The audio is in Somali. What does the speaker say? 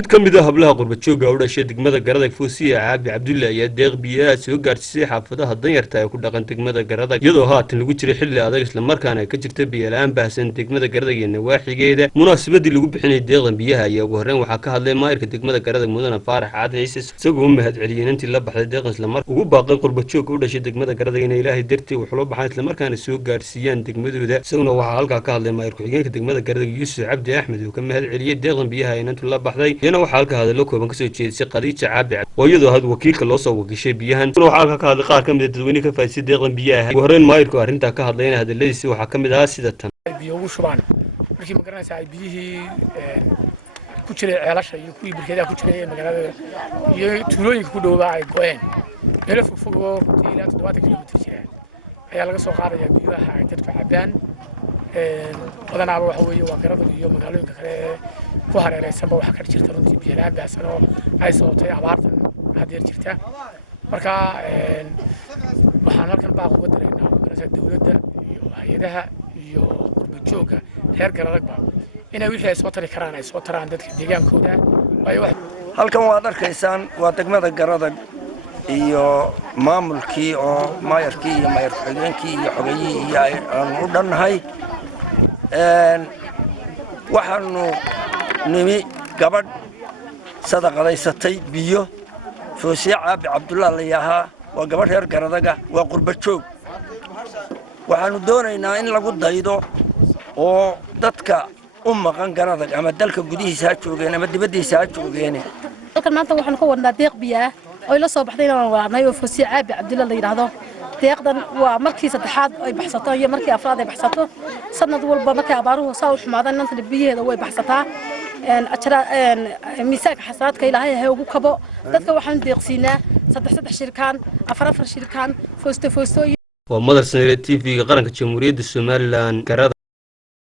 mid ka mid ah hablaha qurbajooga u dhashay degmada Garadag Foosiye Caabi Cabdulle ayaa deeq biyaha soo gaarsiisay xaafadaha danyarta ee ku dhaqan degmada Garadag iyadoo haatan lagu jiray xilli adag isla markaana ka jirta biyo la'aan baahsan degmada Garadag iyo nawaaxigeeda munaasabadii lagu bixinay deeqdan biyaha ayaa ugu horreyn waxaa ka hadlay maayirka degmada Garadag Mudane Faarax Caad Ciise isagoo u mahadceliyay intii la baxday deeqdan isla markaana ugu baaqay qurbajooga u dhashay degmada Garadag in Ilaahay dartii wax loo baxaan isla markaana soo gaarsiiyaan degmadooda isaguna waxaa halkaa ka hadlay maayir ku-xigeenka degmada Garadag Yuusuf Cabdi Axmed oo ka mahadceliyay deeqdan biyaha inantu la baxday yana waxaa halka hadallo kooban ka soo jeedisay Khadiija Caabi oo iyadoo had wakiilka loo soo wakiishay biyahan waxaa halka ka hadlay qaar ka mid ah dadweynaha ka faa'iideystay deeqdan biyaha ugu horreyn maayirku arrinta ka hadlayna hadalladiisa waxaa ka mid ah sida tan biyo ugu shubaan markii ma garanaysaa ay biyihii ku jiray ceelasha iyo kuwii barkeedaha ku jiray magaalada iyo tuulooyinka ku dhowaa ay go'een meel fog oo ilaa 70 kilomitir jira ayaa laga soo qaadayaa biyaha ay dadku cabaan badanaaba waxa weeye waa Garadag iyo magaalooyinka kale ku hareeraysanba waxa ka jirta runtii biyo la'aan baahsan oo ay sababtay abaartan hadeer jirta marka waxaan halkan baaq uga dareynaa magarasa dawladda iyo hay'adaha iyo qurbajooga reer Garadagba inay wixii ay soo tari karaan ay soo taraan dadka deegaankooda halkan waad arkaysaan waa degmada Garadag iyo maamulkii oo maayarkii iyo maayar ku-xigeenkii iyo xogayihii iyo aan u dhannahay waxaanu nimi gabadh sadaqadaysatay biyo Foosiye Caabi Cabdulle la yahaa waa gabadh reer Garadaga waa qurbajoog waxaanu doonaynaa in lagu daydo oo dadka u maqan Garadag ama dalka gudihiisa ha joogeen ama dibadiisa ha joogeen halkan maanta waxaan ka wadnaa deeq biyo oo ila soo baxday inaan waanay oo Foosiye Caabi Cabdulle la yiraahdo deeqdan waa markii saddexaad ay baxsato iyo markii afraad ay baxsato sanad walba markay abaaruhu soo xumaadaan inta biyaheeda way baxsataa miisaanka xasaadka Ilaahay ha ugu kabo dadka waxaan deeqsiinaa saddex shirkaan afar shirkaan foosto waa madar sanadeed TV-ga qaranka Jamhuuriyadda Soomaaliland Garadag